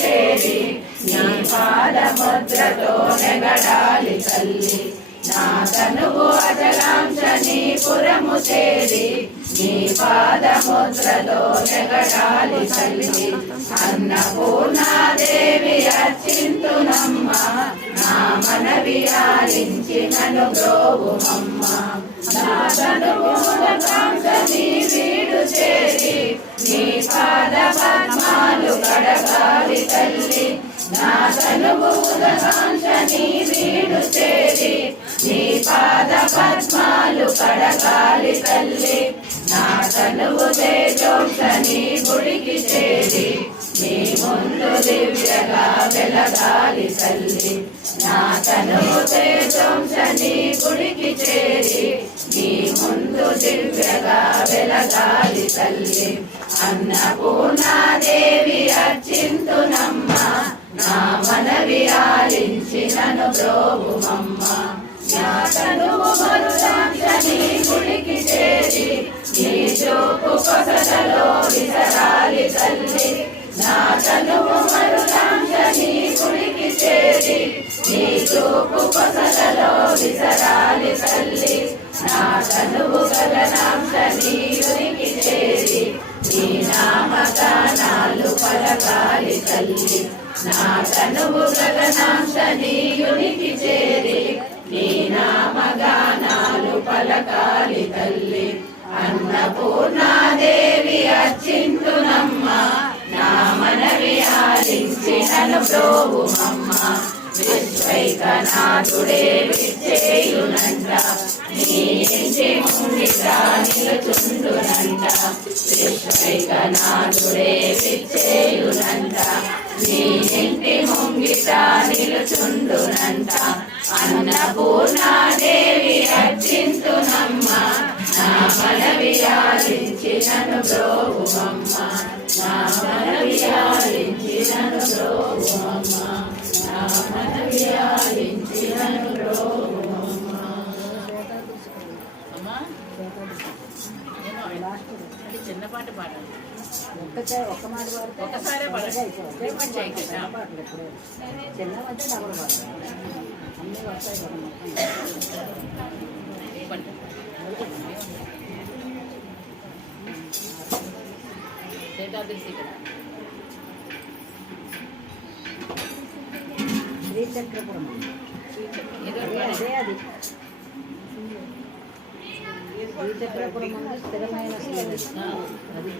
చేరి నీ పాద ముద్రతో నెగడాలి తల్లి. నా తనువు అజలాంశ నీ పురము చేరి నీ పాద ముద్రతో నెగడాలి తల్లి. అన్నపూర్ణాదేవి అర్చింతునమ్మ నా మనవి ఆలించి నన్ను బ్రోవుమమ్మ నా తనువు నా తనువు వీడు చేరి నీ పాద పద్మాలు కడగాలి తల్లి నా తనువు తేజోక్ష గుడికి చేరి నీ ముందు దివ్యగా వెలగాలి తల్లి నా తనువు తేజోక్ష గుడికి చేరి నీ ముందు దివ్యగా వెలగాలి తల్లి అన్నపూర్ణాదేవి అర్చింతునమ్మ నా మనవి ఆలించినను ప్రోభుమమ్మ నా తనువు మరుదాంశ గుడికి చేరి నీ చూపు కొసలలో విసరాలి తల్లి. నా తనువు మరుదాంశ గుడికి చేరి నీ చూపు కొసలలో విసరాలి తల్లి. నా తనువు గగనాంశని గుడికి చేరి నీ నామగానాలు పలకాలి తల్లి. నా తనువు గగనాంశ చేరి నీ నామగానాలు పలకాలి తల్లి. అన్నపూర్ణాదేవి అర్చింతునమ్మ నా మనవి ఆలించినను ప్రోభుమమ్మ విశ్వైకనాథుడే విచ్చేయునంట నీ ఇంటి నిలుచుండునంట. విశ్వైకనాథుడే విచ్చేయునంట. ఆలించినను బ్రోవుమమ్మ నా మనవి ఆలించినను బ్రోవుమమ్మ నా మనవి ఆలించినను బ్రోవుమమ్మ అమ్మా ఏమో పాట పాడాలి ఒక్కసారి ఒక్క మాట పాడితే ఒక్కసారే పాడాలి. చిన్న పాటలు ఎప్పుడూ. చిన్నవంటే డబుల్ పాటలు అన్నీ వస్తాయి శ్రీచక్రపురం. అదే పాడండి. అదే అది. శ్రీచక్రపురం ఉంది స్థిరమైన అది.